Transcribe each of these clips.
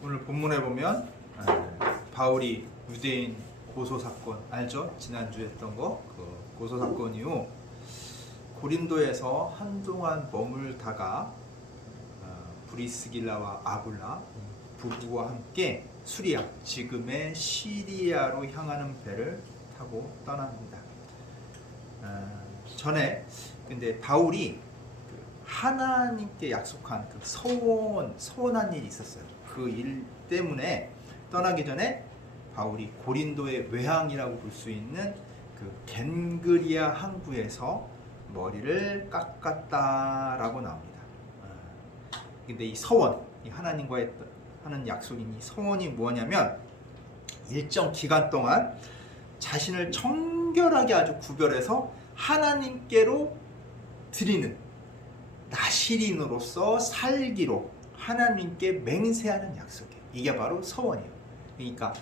오늘 본문에 보면 바울이 유대인 고소 사건 알죠? 지난주에 했던 거 그 고소 사건 이후 고린도에서 한동안 머물다가 브리스길라와 아굴라 부부와 함께 수리아 지금의 시리아로 향하는 배를 타고 떠납니다. 전에 근데 바울이 하나님께 약속한 그 서원한 일이 있었어요. 그 일 때문에 떠나기 전에 바울이 고린도의 외항이라고 볼 수 있는 그 겐그리아 항구에서 머리를 깎았다라고 나옵니다. 근데 이 서원, 이 하나님과의 하는 약속인 이 서원이 뭐냐면 일정 기간 동안 자신을 청결하게 아주 구별해서 하나님께로 드리는 나시린으로서 살기로 하나님께 맹세하는 약속이에요. 이게 바로 서원이에요. 그러니까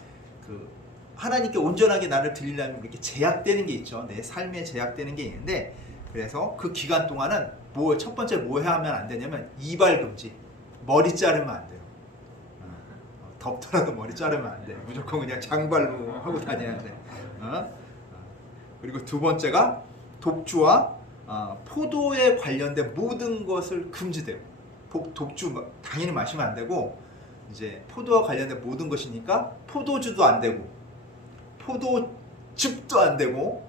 그 하나님께 온전하게 나를 드리려면 이렇게 제약되는 게 있죠. 내 삶에 제약되는 게 있는데 그래서 그 기간 동안은 첫 번째 뭐 해야 하면 안 되냐면 이발 금지. 머리 자르면 안 돼요. 덥더라도 머리 자르면 안 돼. 무조건 그냥 장발로 하고 다녀야 돼. 그리고 두 번째가 독주와 포도에 관련된 모든 것을 금지돼요. 독주 당연히 마시면 안 되고 이제 포도와 관련된 모든 것이니까 포도주도 안 되고 포도즙도 안 되고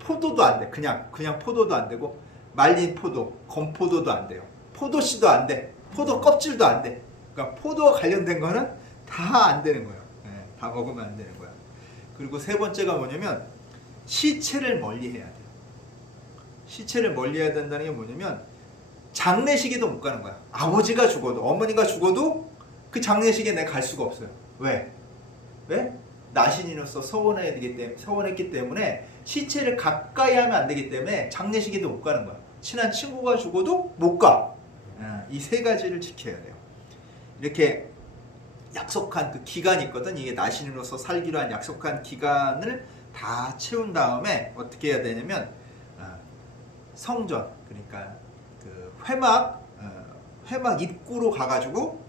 포도도 안 돼. 그냥 포도도 안 되고 말린 포도, 건포도도 안 돼요. 포도씨도 안 돼. 포도 껍질도 안 돼. 그러니까 포도와 관련된 거는 다 안 되는 거예요. 네, 다 먹으면 안 되는 거야. 그리고 세 번째가 뭐냐면 시체를 멀리해야 돼요. 시체를 멀리해야 된다는 게 뭐냐면 장례식에도 못 가는 거야. 아버지가 죽어도 어머니가 죽어도 그 장례식에 내가 갈 수가 없어요. 왜? 나신인으로서 서원했기 때문에 시체를 가까이 하면 안 되기 때문에 장례식에도 못 가는 거야. 친한 친구가 죽어도 못 가. 이 세 가지를 지켜야 돼요. 이렇게 약속한 그 기간이 있거든. 이게 나신인으로서 살기로 한 약속한 기간을 다 채운 다음에 어떻게 해야 되냐면 성전, 그러니까 그 회막 입구로 가가지고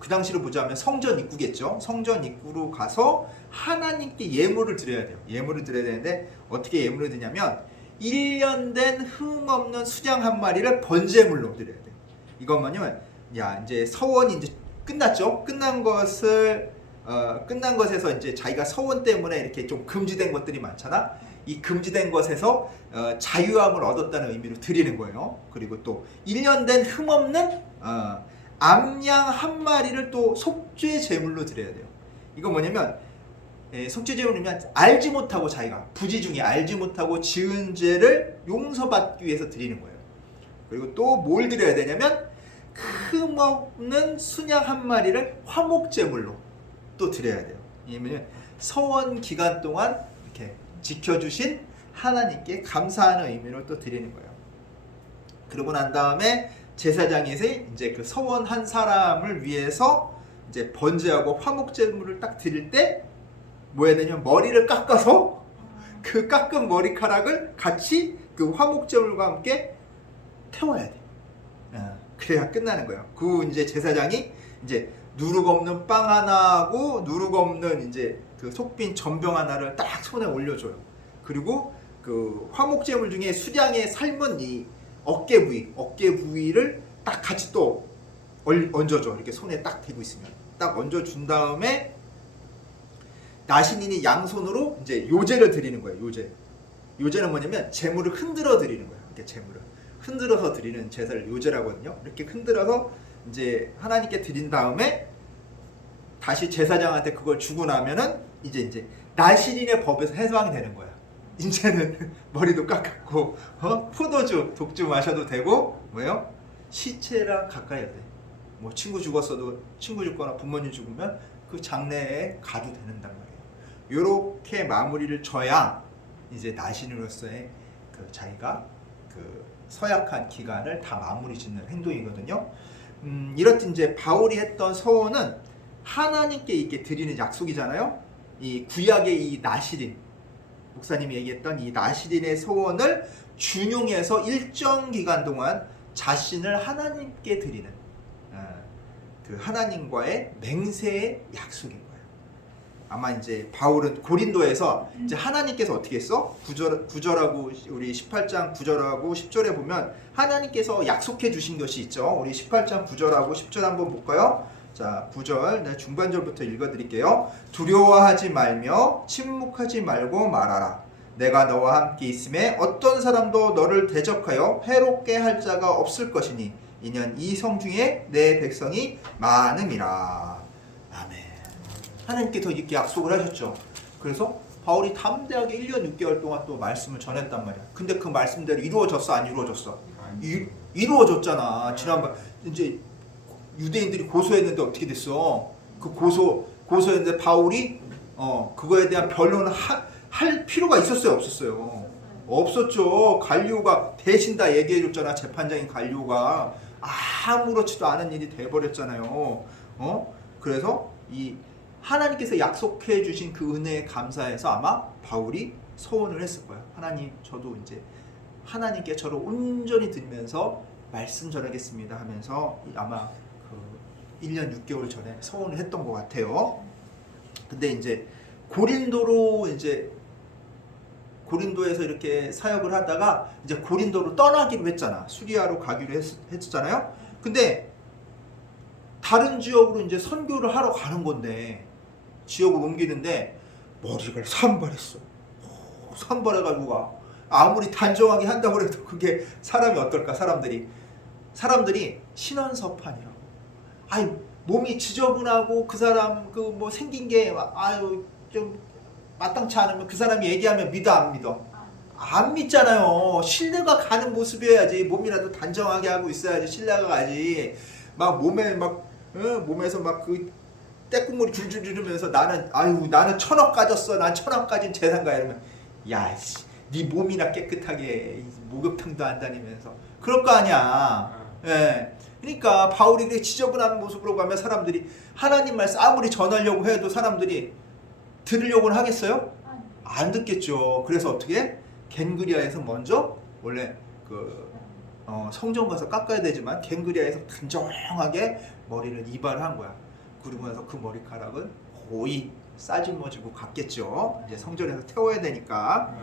그 당시로 보자면 성전 입구겠죠. 성전 입구로 가서 하나님께 예물을 드려야 돼요. 예물을 드려야 되는데 어떻게 예물을 드냐면 1년 된 흠없는 수양 한 마리를 번제물로 드려야 돼요. 이것만요. 이제 서원이 이제 끝났죠. 끝난 것에서 이제 자기가 서원 때문에 이렇게 좀 금지된 것들이 많잖아. 이 금지된 것에서 자유함을 얻었다는 의미로 드리는 거예요. 그리고 또 1년 된 흠없는 암양 한 마리를 또 속죄 제물로 드려야 돼요. 이건 뭐냐면 속죄 제물이면 알지 못하고 자기가 부지 중에 알지 못하고 지은 죄를 용서받기 위해서 드리는 거예요. 그리고 또 뭘 드려야 되냐면 흠없는 순양 한 마리를 화목 제물로 또 드려야 돼요. 왜냐면 서원 기간 동안 이렇게 지켜주신 하나님께 감사하는 의미로 또 드리는 거예요. 그러고 난 다음에 제사장이 이제 그 서원한 사람을 위해서 이제 번제하고 화목 제물을 딱 드릴 때 뭐 해야 되냐면 머리를 깎아서 그 깎은 머리카락을 같이 그 화목 제물과 함께 태워야 돼. 그래야 끝나는 거예요. 그 이제 제사장이 이제 누룩 없는 빵 하나하고 누룩 없는 이제 그 속빈 전병 하나를 딱 손에 올려줘요. 그리고 그 화목 제물 중에 수량에 삶은 이 어깨 부위를 딱 같이 또 얹어줘. 이렇게 손에 딱 대고 있으면 딱 얹어준 다음에 나신인이 양손으로 이제 요제를 드리는 거예요. 요제는 뭐냐면 제물을 흔들어 드리는 거예요. 이렇게 제물을 흔들어서 드리는 제사를 요제라고 하거든요. 이렇게 흔들어서 이제 하나님께 드린 다음에 다시 제사장한테 그걸 주고 나면은 이제 나신인의 법에서 해방이 되는 거야. 이제는 머리도 깎았고 포도주, 독주 마셔도 되고 뭐예요? 시체랑 가까이 해야 돼. 뭐 친구 죽거나 부모님 죽으면 그 장례에 가도 된단 말이에요. 요렇게 마무리를 져야 이제 나신으로서의 그 자기가 그 서약한 기간을 다 마무리 짓는 행동이거든요. 이렇듯 이제 바울이 했던 서원은 하나님께 이렇게 드리는 약속이잖아요. 이 구약의 이 나시린 목사님이 얘기했던 이 나시린의 서원을 준용해서 일정 기간 동안 자신을 하나님께 드리는 그 하나님과의 맹세의 약속인 거예요. 아마 이제 바울은 고린도에서 이제 하나님께서 어떻게 했어? 9절하고 우리 18장 9절하고 10절에 보면 하나님께서 약속해 주신 것이 있죠. 우리 18장 9절하고 10절 한번 볼까요? 자, 9절 네, 중반절부터 읽어드릴게요. 두려워하지 말며 침묵하지 말고 말하라. 내가 너와 함께 있음에 어떤 사람도 너를 대적하여 해롭게 할 자가 없을 것이니 이는 이 성 중에 내 백성이 많음이라. 아멘. 하나님께서 이렇게 약속을 하셨죠. 그래서 바울이 담대하게 1년 6개월 동안 또 말씀을 전했단 말이야. 근데 그 말씀대로 이루어졌어, 안 이루어졌어? 이루어졌잖아. 지난번 이제 유대인들이 고소했는데 어떻게 됐어? 그 고소했는데 바울이 그거에 대한 변론을 할 필요가 있었어요, 없었어요? 없었죠. 갈리오가 대신 다 얘기해줬잖아. 재판장인 갈리오가 아무렇지도 않은 일이 돼버렸잖아요. 그래서 이 하나님께서 약속해 주신 그 은혜에 감사해서 아마 바울이 서원을 했을 거예요. 하나님, 저도 이제 하나님께 저를 온전히 드리면서 말씀 전하겠습니다 하면서 아마 그 1년 6개월 전에 서원을 했던 것 같아요. 근데 이제 고린도에서 이렇게 사역을 하다가 이제 고린도로 떠나기로 했잖아. 수리아로 가기로 했잖아요. 근데 다른 지역으로 이제 선교를 하러 가는 건데 지역을 옮기는데 머리가 산발했어. 산발해가지고 가. 아무리 단정하게 한다고 해도 그게 사람이 어떨까? 사람들이 신원서판이라고. 아유, 몸이 지저분하고 그 사람 그 뭐 생긴 게 아유 좀 마땅치 않으면 그 사람이 얘기하면 믿어 안 믿어? 안 믿잖아요. 신뢰가 가는 모습이어야지. 몸이라도 단정하게 하고 있어야지 신뢰가 가지. 막 몸에서 막 그 떼국물이 줄줄 흐르면서 나는 1,000억 가졌어. 난 1,000억 가진 재산가 이러면 야씨, 네 몸이나 깨끗하게 목욕탕도 안 다니면서 그럴 거 아니야. 예. 그러니까 바울이 그렇게 지저분한 모습으로 가면 사람들이 하나님 말씀 아무리 전하려고 해도 사람들이 들으려고는 하겠어요? 안 듣겠죠. 그래서 어떻게? 겐그리아에서 먼저 원래 성전 가서 깎아야 되지만 겐그리아에서 단정하게 머리를 이발한 거야. 그러고 나서 그 머리카락은 거의 싸질머지고 갔겠죠. 이제 성전에서 태워야 되니까.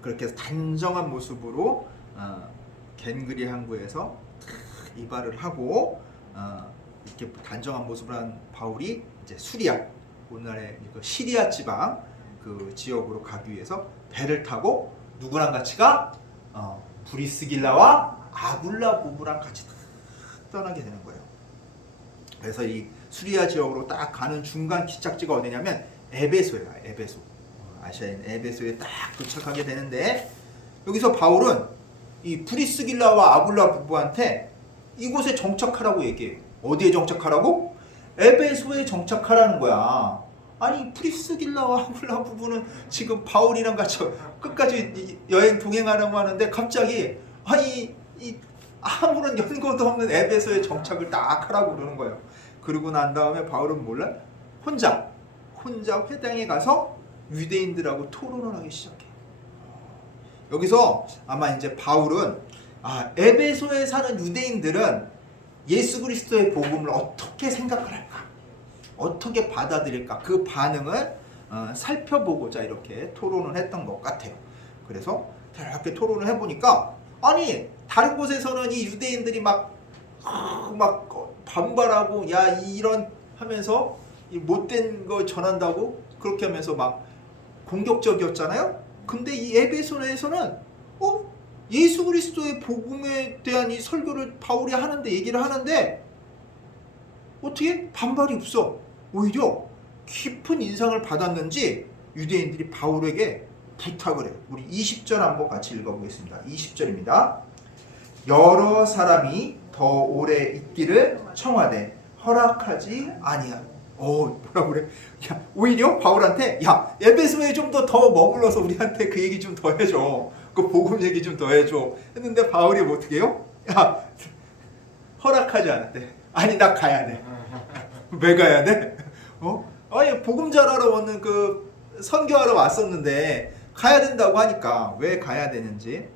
그렇게 해서 단정한 모습으로 겐그리아 항구에서 이발을 하고 이렇게 단정한 모습을 한 바울이 이제 수리아, 오늘날의 시리아 지방 그 지역으로 가기 위해서 배를 타고 누구랑 같이 가? 브리스길라와 아굴라 부부랑 같이 떠나게 되는 거예요. 그래서 이 수리아 지역으로 딱 가는 중간 기착지가 어디냐면 에베소예요. 에베소. 아시아인 에베소에 딱 도착하게 되는데 여기서 바울은 이 브리스길라와 아굴라 부부한테 이곳에 정착하라고 얘기해요. 어디에 정착하라고? 에베소에 정착하라는 거야. 아니 브리스길라와 아굴라 부부는 지금 바울이랑 같이 끝까지 여행 동행하려고 하는데 갑자기 이 아무런 연고도 없는 에베소에 정착을 딱 하라고 그러는 거예요. 그러고 난 다음에 바울은 몰라? 혼자 회당에 가서 유대인들하고 토론을 하기 시작해. 여기서 아마 이제 바울은 에베소에 사는 유대인들은 예수 그리스도의 복음을 어떻게 생각을 할까? 어떻게 받아들일까? 그 반응을 살펴보고자 이렇게 토론을 했던 것 같아요. 그래서 이렇게 토론을 해보니까 아니 다른 곳에서는 이 유대인들이 막 반발하고 야 이런 하면서 이 못된 거 전한다고 그렇게 하면서 막 공격적이었잖아요. 근데 이 에베소에서는 예수 그리스도의 복음에 대한 이 설교를 바울이 하는데 얘기를 하는데 어떻게 반발이 없어. 오히려 깊은 인상을 받았는지 유대인들이 바울에게 부탁을 해요. 우리 20절 한번 같이 읽어보겠습니다. 20절입니다. 여러 사람이 더 오래 있기를 청하되 허락하지 아니하고. 뭐라 그래? 야, 오히려 바울한테 야 에베소에 좀 더 머물러서 우리한테 그 얘기 좀 더 해줘. 그 복음 얘기 좀 더 해줘. 했는데 바울이 어떻게 해요? 야 허락하지 않았대. 아니 나 가야 돼. 왜 가야 돼? 아니 복음 전하러 오는 그 선교하러 왔었는데 가야 된다고 하니까 왜 가야 되는지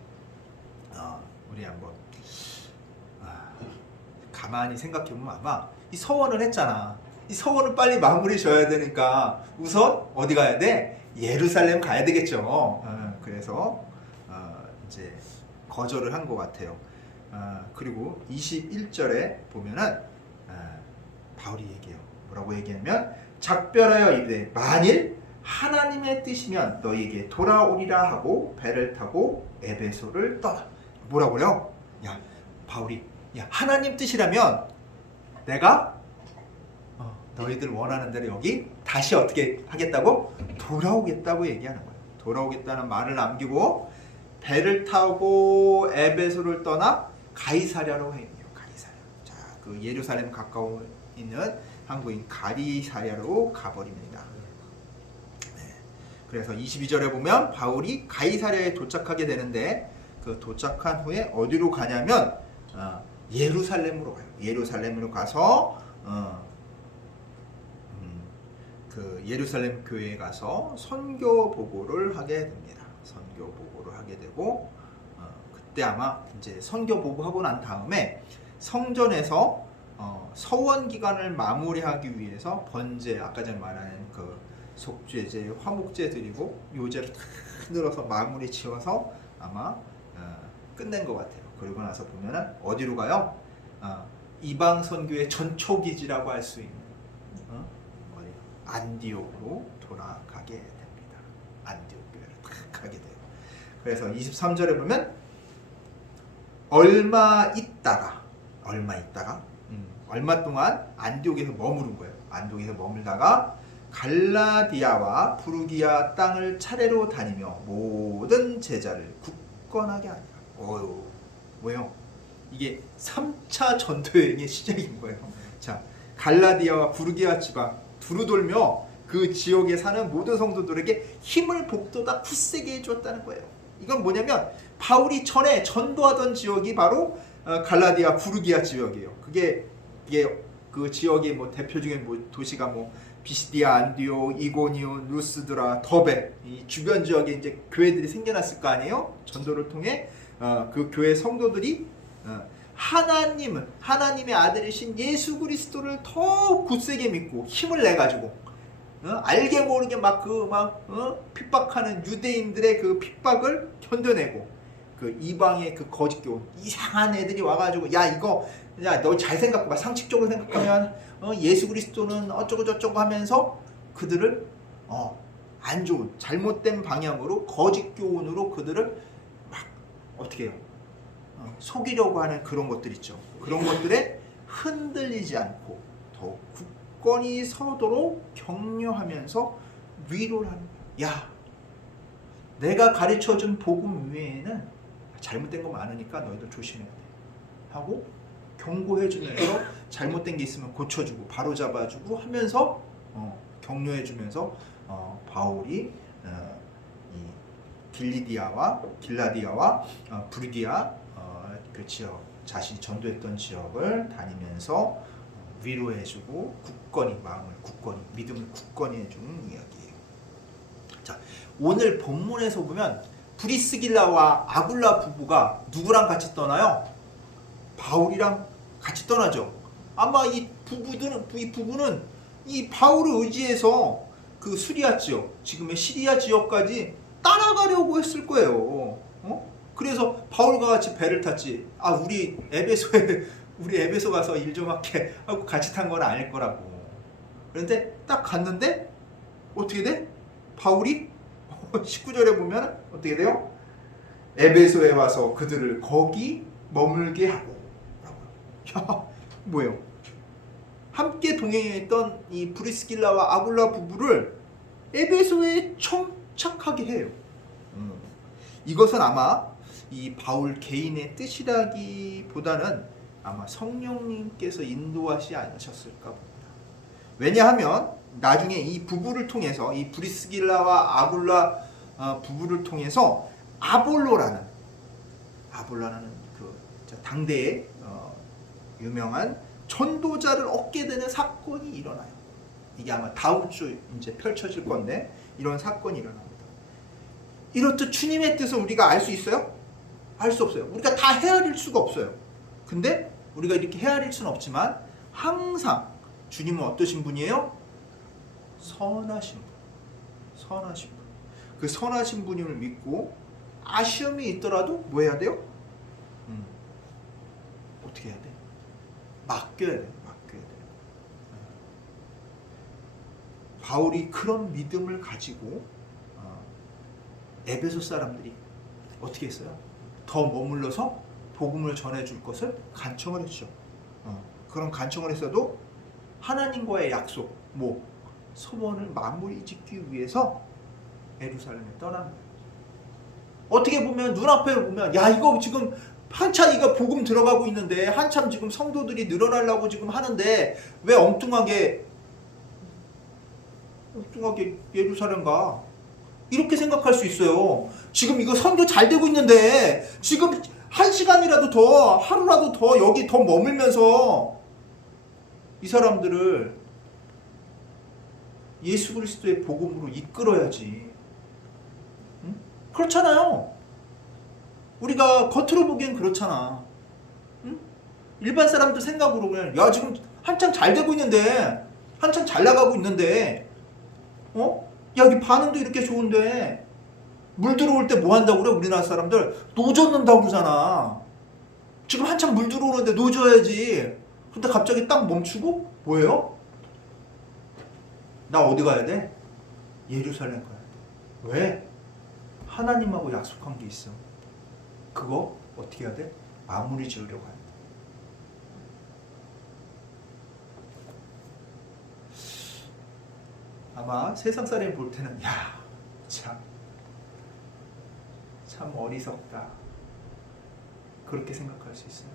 우리 한번 가만히 생각해보면 아마 이 서원을 했잖아. 이 서원을 빨리 마무리 져야 되니까 우선 어디 가야 돼? 예루살렘 가야 되겠죠. 그래서 이제 거절을 한 것 같아요. 그리고 21절에 보면은 바울이 얘기해요. 뭐라고 얘기하면 작별하여 이르되 만일 하나님의 뜻이면 너희에게 돌아오리라 하고 배를 타고 에베소를 떠나. 뭐라고요? 야 바울이 야 하나님 뜻이라면 내가 너희들 원하는 대로 여기 다시 어떻게 하겠다고? 돌아오겠다고 얘기하는 거예요. 돌아오겠다는 말을 남기고 배를 타고 에베소를 떠나 가이사랴로 해요. 가이사랴. 자, 그 예루살렘 가까워 있는 항구인 가이사랴로 가버립니다. 네. 그래서 22절에 보면 바울이 가이사랴에 도착하게 되는데 그 도착한 후에 어디로 가냐면 예루살렘으로 가요. 예루살렘으로 가서 그 예루살렘 교회에 가서 선교 보고를 하게 됩니다. 선교 보고를 하게 되고 그때 아마 이제 선교 보고하고 난 다음에 성전에서 서원 기간을 마무리하기 위해서 번제 아까 전에 말한 그 속죄제, 화목제 드리고 요제를 다 늘어서 마무리 지어서 아마 끝낸 것 같아요. 그리고 나서 보면은 어디로 가요? 이방 선교의 전초기지라고 할 수 있는 안디옥으로 돌아가게 됩니다. 안디옥 교회를 딱 가게 돼요. 그래서 23절에 보면 얼마 동안 안디옥에서 머무른 거예요. 안디옥에서 머물다가 갈라디아와 부르기아 땅을 차례로 다니며 모든 제자를 굳건하게 하니라. 뭐예요? 이게 3차 전도여행의 시작인 거예요. 자, 갈라디아와 부르기아 지방 두루 돌며 그 지역에 사는 모든 성도들에게 힘을 북돋아 굳세게 해주었다는 거예요. 이건 뭐냐면 바울이 전에 전도하던 지역이 바로 갈라디아 부르기아 지역이에요. 이게 그 지역의 뭐 대표적인 뭐 도시가 뭐 비시디아, 안디옥, 이고니온, 루스드라, 더베 이 주변 지역에 이제 교회들이 생겨났을 거 아니에요. 전도를 통해 그 교회 성도들이 하나님의 아들이신 예수 그리스도를 더 굳세게 믿고 힘을 내 가지고 알게 모르게 핍박하는 유대인들의 그 핍박을 견뎌내고 그 이방의 그 거짓교 이상한 애들이 와가지고 야 너 잘 생각해봐. 상식적으로 생각하면 예수 그리스도는 어쩌고 저쩌고 하면서 그들을 안 좋은 잘못된 방향으로 거짓 교훈으로 그들을 막 어떻게 해요? 속이려고 하는 그런 것들 있죠. 그런 것들에 흔들리지 않고 더욱 굳건히 서도록 격려하면서 위로를 하는 거야. 야, 내가 가르쳐준 복음 외에는 잘못된 거 많으니까 너희들 조심해야 돼 하고 경고해주면서 잘못된 게 있으면 고쳐주고 바로잡아주고 하면서 격려해주면서 바울이 이 길라디아와 부르기아 그 지역 자신이 전도했던 지역을 다니면서 위로해주고 마음을 굳건히 믿음을 굳건히 해주는 이야기예요. 자, 오늘 본문에서 보면 브리스길라와 아굴라 부부가 누구랑 같이 떠나요? 바울이랑 같이 떠나죠. 아마 이 부부는 이 바울을 의지해서 그 수리아 지역, 지금의 시리아 지역까지 따라가려고 했을 거예요. 그래서 바울과 같이 배를 탔지. 우리 에베소 가서 일 좀 할게 하고 같이 탄 건 아닐 거라고. 그런데 딱 갔는데 어떻게 돼? 바울이 19절에 보면 어떻게 돼요? 에베소에 와서 그들을 거기 머물게 하고. 야, 뭐예요? 함께 동행했던 이 브리스길라와 아굴라 부부를 에베소에 청착하게 해요. 이것은 아마 이 바울 개인의 뜻이라기보다는 아마 성령님께서 인도하지 않으셨을까 봅니다. 왜냐하면 나중에 이 부부를 통해서 이 브리스길라와 아굴라 부부를 통해서 아볼로라는 그 당대의 유명한 전도자를 얻게 되는 사건이 일어나요. 이게 아마 다음 주 이제 펼쳐질 건데 이런 사건이 일어납니다. 이렇듯 주님의 뜻을 우리가 알 수 있어요? 알 수 없어요. 우리가 다 헤아릴 수가 없어요. 근데 우리가 이렇게 헤아릴 수는 없지만 항상 주님은 어떠신 분이에요? 선하신 분. 선하신 분. 그 선하신 분임을 믿고 아쉬움이 있더라도 뭐 해야 돼요? 어떻게 해야 돼? 맡겨야 돼. 맡겨야 돼. 바울이 그런 믿음을 가지고 에베소 사람들이 어떻게 했어요? 더 머물러서 복음을 전해줄 것을 간청을 했죠. 그런 간청을 했어도 하나님과의 약속, 소원을 마무리 짓기 위해서 예루살렘에 떠난 거예요. 어떻게 보면 눈앞에 보면 야 이거 지금 한참 이거 복음 들어가고 있는데 한참 지금 성도들이 늘어나려고 지금 하는데 왜 엉뚱하게 예루살렘 가? 이렇게 생각할 수 있어요. 지금 이거 선교 잘 되고 있는데 지금 한 시간이라도 더 하루라도 더 여기 더 머물면서 이 사람들을 예수 그리스도의 복음으로 이끌어야지. 응? 그렇잖아요. 우리가 겉으로 보기엔 그렇잖아. 응? 일반 사람들 생각으로 그냥 야 지금 한참 잘 되고 있는데 한참 잘 나가고 있는데 야 여기 반응도 이렇게 좋은데 물 들어올 때 뭐 한다고 그래? 우리나라 사람들 노 젓는다고 그러잖아. 지금 한참 물 들어오는데 노 져야지. 근데 갑자기 딱 멈추고 뭐예요? 나 어디 가야 돼? 예루살렘 가야 돼. 왜? 하나님하고 약속한 게 있어. 그거 어떻게 해야 돼? 마무리 지으려고 해야 돼. 아마 세상 사람이 볼 때는 참 어리석다. 그렇게 생각할 수 있어요.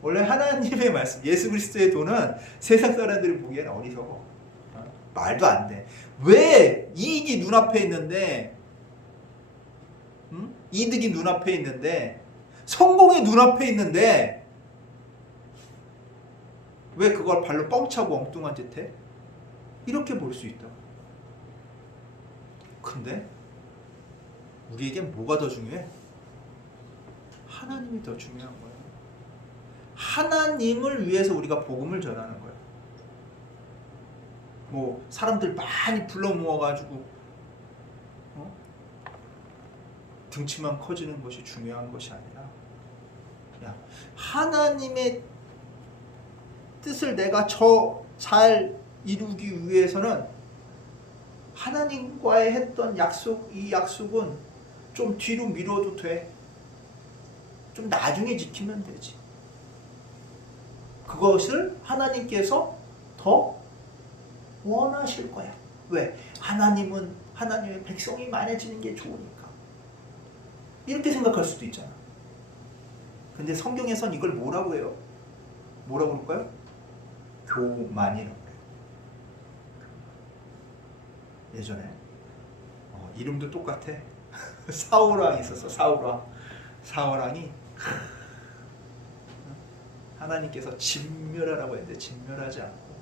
원래 하나님의 말씀, 예수 그리스도의 도는 세상 사람들이 보기에는 어리석어. 말도 안 돼. 왜 이익이 눈앞에 있는데, 이득이 눈앞에 있는데, 성공이 눈앞에 있는데, 왜 그걸 발로 뻥차고 엉뚱한 짓 해? 이렇게 볼 수 있다. 근데 우리에겐 뭐가 더 중요해? 하나님이 더 중요한 거예요. 하나님을 위해서 우리가 복음을 전하는 거예요. 사람들 많이 불러 모아가지고 등치만 커지는 것이 중요한 것이 아니라 하나님의 뜻을 내가 잘 이루기 위해서는 하나님과의 했던 이 약속은 좀 뒤로 미뤄도 돼. 좀 나중에 지키면 되지. 그것을 하나님께서 더 원하실 거야. 왜? 하나님의 백성이 많아지는 게 좋으니까. 이렇게 생각할 수도 있잖아. 근데 성경에선 이걸 뭐라고 해요? 뭐라고 그럴까요? 교만이라고 그래요. 예전에 이름도 똑같아. 사울왕이 있었어. 사울왕이 하나님께서 진멸하라고 했는데 진멸하지 않고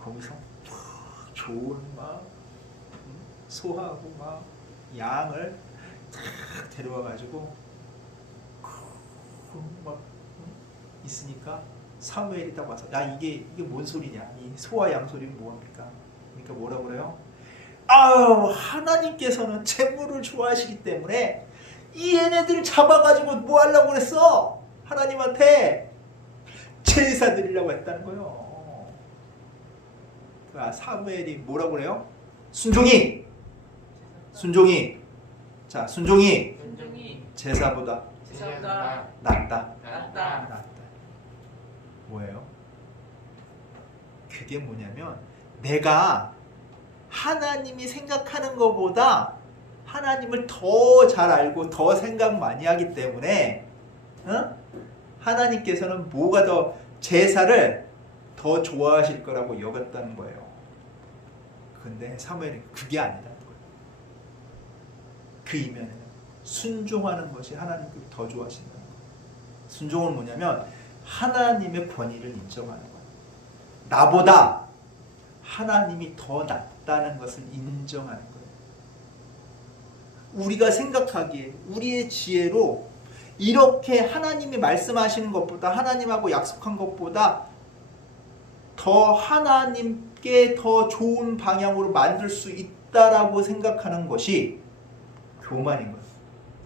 거기서 좋은 소하고 양을 데려와가지고 있으니까 사무엘이 딱 와서 야 이게 뭔 소리냐? 이 소와 양 소리는 뭐합니까? 그러니까 뭐라고 그래요? 하나님께서는 재물을 좋아하시기 때문에 이 얘네들을 잡아가지고 뭐 하려고 그랬어? 하나님한테 제사 드리려고 했다는 거예요. 사무엘이 뭐라고 그래요? 순종이. 자, 순종이 제사보다 낫다. 뭐예요? 그게 뭐냐면 내가 하나님이 생각하는 것보다 하나님을 더 잘 알고 더 생각 많이 하기 때문에 하나님께서는 뭐가 더 제사를 더 좋아하실 거라고 여겼다는 거예요. 근데 사무엘은 그게 아니라는 거예요. 그 이면에는 순종하는 것이 하나님께 더 좋아하신다는 거예요. 순종은 뭐냐면 하나님의 권위를 인정하는 거예요. 나보다 하나님이 더 낫다는 것을 인정하는 거예요. 우리가 생각하기에 우리의 지혜로 이렇게 하나님이 말씀하시는 것보다, 하나님하고 약속한 것보다 더 하나님께 더 좋은 방향으로 만들 수 있다라고 생각하는 것이 교만인 거예요.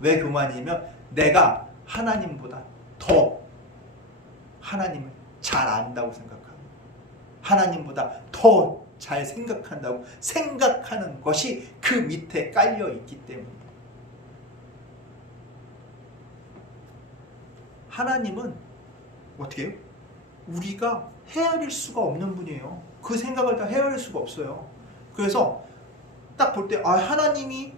왜 교만이냐면 내가 하나님보다 더 하나님을 잘 안다고 생각하고 하나님보다 더 잘 생각한다고 생각하는 것이 그 밑에 깔려 있기 때문이에요. 하나님은 어떻게 해요? 우리가 헤아릴 수가 없는 분이에요. 그 생각을 다 헤아릴 수가 없어요. 그래서 딱 볼 때 하나님이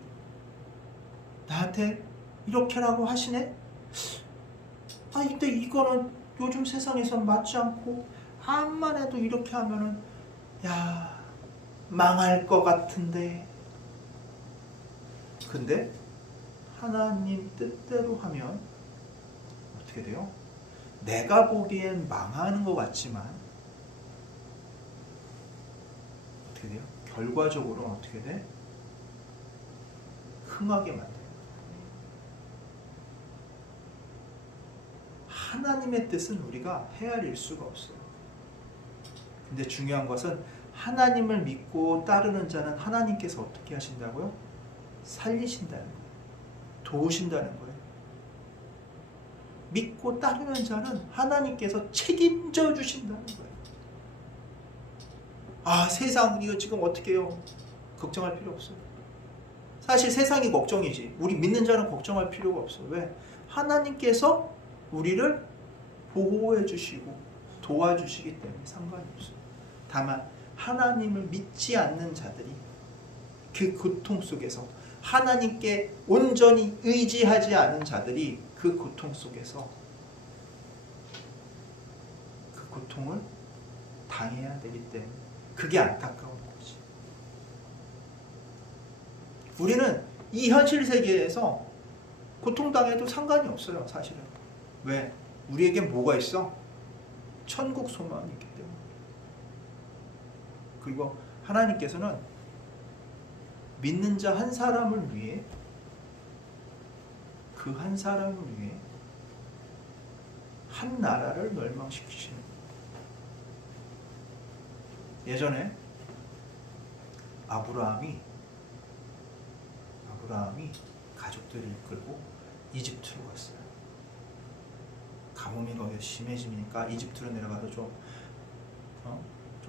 나한테 이렇게라고 하시네? 근데 이거는 요즘 세상에선 맞지 않고 암만 해도 이렇게 하면은 망할 것 같은데. 근데 하나님 뜻대로 하면 어떻게 돼요? 내가 보기엔 망하는 것 같지만 어떻게 돼요? 결과적으로는 어떻게 돼? 흥하게 만들어요. 하나님의 뜻은 우리가 헤아릴 수가 없어요. 근데 중요한 것은 하나님을 믿고 따르는 자는 하나님께서 어떻게 하신다고요? 살리신다는 거예요. 도우신다는 거예요. 믿고 따르는 자는 하나님께서 책임져 주신다는 거예요. 세상 이거 지금 어떻게 해요? 걱정할 필요 없어요. 사실 세상이 걱정이지. 우리 믿는 자는 걱정할 필요가 없어요. 왜? 하나님께서 우리를 보호해 주시고 도와주시기 때문에 상관이 없어요. 다만 하나님을 믿지 않는 자들이 그 고통 속에서 하나님께 온전히 의지하지 않은 자들이 그 고통 속에서 그 고통을 당해야 되기 때문에 그게 안타까운 거지. 우리는 이 현실 세계에서 고통당해도 상관이 없어요. 사실은. 왜? 우리에겐 뭐가 있어? 천국 소망이 있기 때문에. 그리고 하나님께서는 믿는 자 한 사람을 위해 그 한 사람을 위해 한 나라를 멸망시키시는 거예요. 예전에 아브라함이 가족들을 이끌고 이집트로 갔어요. 가뭄이 거기 심해지니까 이집트로 내려가서 좀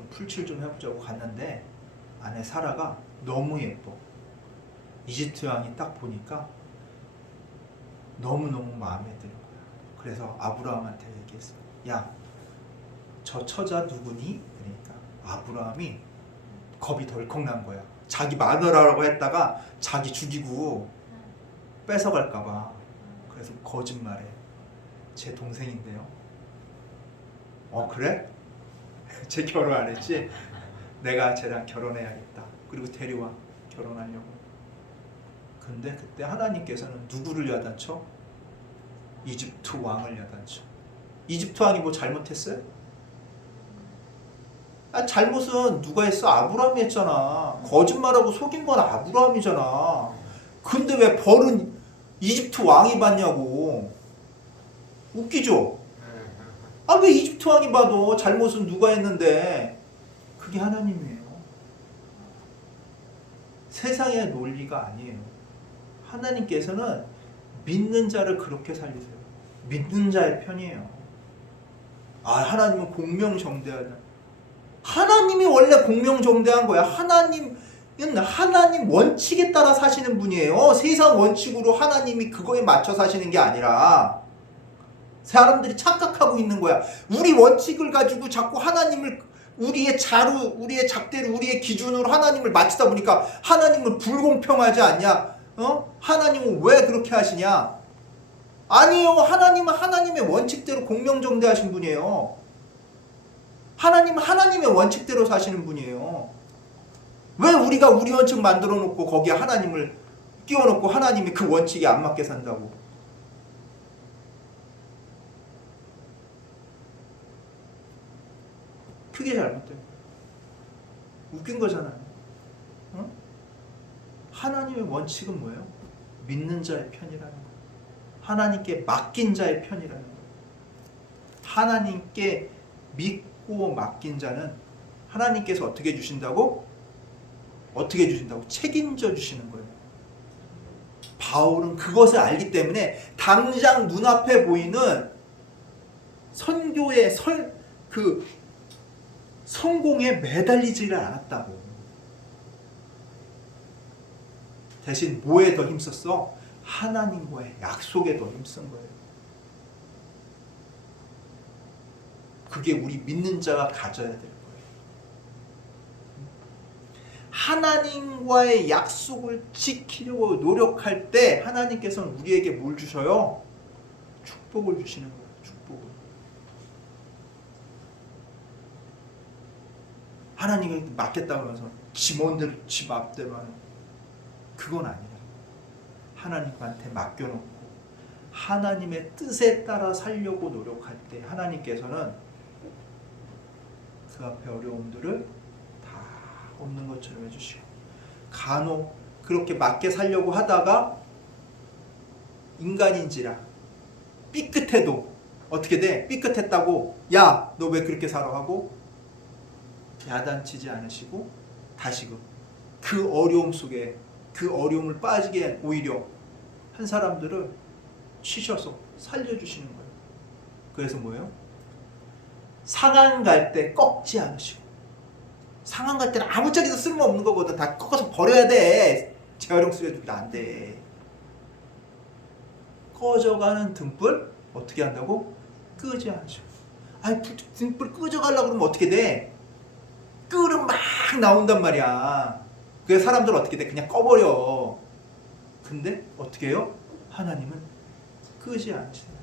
풀칠 좀 해보자고 갔는데 아내 사라가 너무 예뻐. 이집트 왕이 딱 보니까 너무너무 마음에 드는 거야. 그래서 아브라함한테 얘기했어. 야, 저 처자 누구니? 그러니까 아브라함이 겁이 덜컥 난 거야. 자기 마누라라고 했다가 자기 죽이고 뺏어갈까 봐. 그래서 거짓말해. 제 동생인데요. 그래? 쟤 결혼 안 했지? 내가 쟤랑 결혼해야겠다. 그리고 데려와. 결혼하려고. 근데 그때 하나님께서는 누구를 야단쳐? 이집트 왕을 야단쳐. 이집트 왕이 뭐 잘못했어요? 잘못은 누가 했어? 아브라함이 했잖아. 거짓말하고 속인 건 아브라함이잖아. 근데 왜 벌은 이집트 왕이 받냐고. 웃기죠? 왜 이집트 왕이 봐도 잘못은 누가 했는데 그게 하나님이에요. 세상의 논리가 아니에요. 하나님께서는 믿는 자를 그렇게 살리세요. 믿는 자의 편이에요. 하나님은 공명정대하다. 하나님이 원래 공명정대한 거야. 하나님은 하나님 원칙에 따라 사시는 분이에요. 세상 원칙으로 하나님이 그거에 맞춰 사시는 게 아니라 사람들이 착각하고 있는 거야. 우리 원칙을 가지고 자꾸 하나님을 우리의 자루, 우리의 작대로, 우리의 기준으로 하나님을 맞추다 보니까 하나님은 불공평하지 않냐? 하나님은 왜 그렇게 하시냐? 아니에요. 하나님은 하나님의 원칙대로 공명정대하신 분이에요. 하나님은 하나님의 원칙대로 사시는 분이에요. 왜 우리가 우리 원칙 만들어 놓고 거기에 하나님을 끼워 놓고 하나님이 그 원칙에 안 맞게 산다고? 그게 잘못된 거예요. 웃긴 거잖아요. 하나님의 원칙은 뭐예요? 믿는 자의 편이라는 거예요. 하나님께 맡긴 자의 편이라는 거예요. 하나님께 믿고 맡긴 자는 하나님께서 어떻게 주신다고? 어떻게 주신다고? 책임져 주시는 거예요. 바울은 그것을 알기 때문에 당장 눈앞에 보이는 선교의 성공에 매달리지를 않았다고. 대신 뭐에 더 힘썼어? 하나님과의 약속에 더 힘쓴 거예요. 그게 우리 믿는 자가 가져야 될 거예요. 하나님과의 약속을 지키려고 노력할 때 하나님께서는 우리에게 뭘 주셔요? 축복을 주시는 거예요. 축복을. 하나님에게 맡겠다고 하면서 지 마음대로 지 맘대로 하는 그건 아니라 하나님한테 맡겨놓고 하나님의 뜻에 따라 살려고 노력할 때 하나님께서는 그 앞에 어려움들을 다 없는 것처럼 해주시고, 간혹 그렇게 맞게 살려고 하다가 인간인지라 삐끗해도 어떻게 돼? 삐끗했다고 야 너 왜 그렇게 살아? 하고 야단치지 않으시고 다시금 그 어려움 속에 그 어려움을 빠지게 오히려 한 사람들을 치셔서 살려주시는 거예요. 그래서 뭐예요? 상한 갈 때 꺾지 않으시고, 상한 갈 때는 아무짝에도 쓸모없는 거거든. 다 꺾어서 버려야 돼. 재활용 쓰레기도 안 돼. 꺼져가는 등불 어떻게 한다고? 끄지 않으시고. 아니 등불 끄져가려고 그러면 어떻게 돼? 끓으면 막 나온단 말이야. 그래서 사람들 어떻게 돼? 그냥 꺼버려. 근데 어떻게 해요? 하나님은 끄지 않으시는 거예요.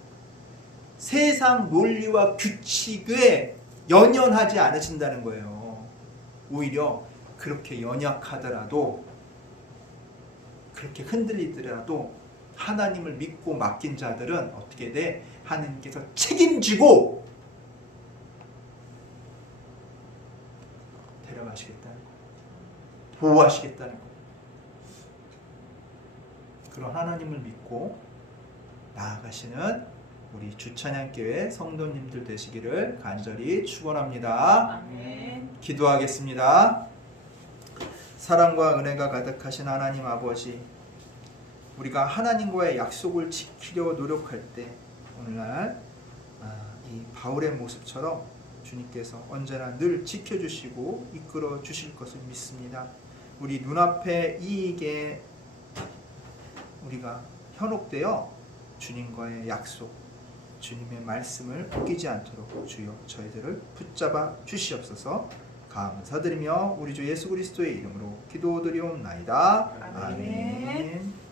세상 논리와 규칙에 연연하지 않으신다는 거예요. 오히려 그렇게 연약하더라도, 그렇게 흔들리더라도 하나님을 믿고 맡긴 자들은 어떻게 돼? 하나님께서 책임지고 데려가시겠다는 거예요. 보호하시겠다는 거예요. 그런 하나님을 믿고 나아가시는 우리 주찬양교회 성도님들 되시기를 간절히 축원합니다. 아멘. 기도하겠습니다. 사랑과 은혜가 가득하신 하나님 아버지, 우리가 하나님과의 약속을 지키려 노력할 때 오늘날 이 바울의 모습처럼 주님께서 언제나 늘 지켜주시고 이끌어 주실 것을 믿습니다. 우리 눈앞의 이익에 우리가 현혹되어 주님과의 약속, 주님의 말씀을 어기지 않도록 주여 저희들을 붙잡아 주시옵소서. 감사드리며 우리 주 예수 그리스도의 이름으로 기도드리옵나이다. 아멘. 아멘.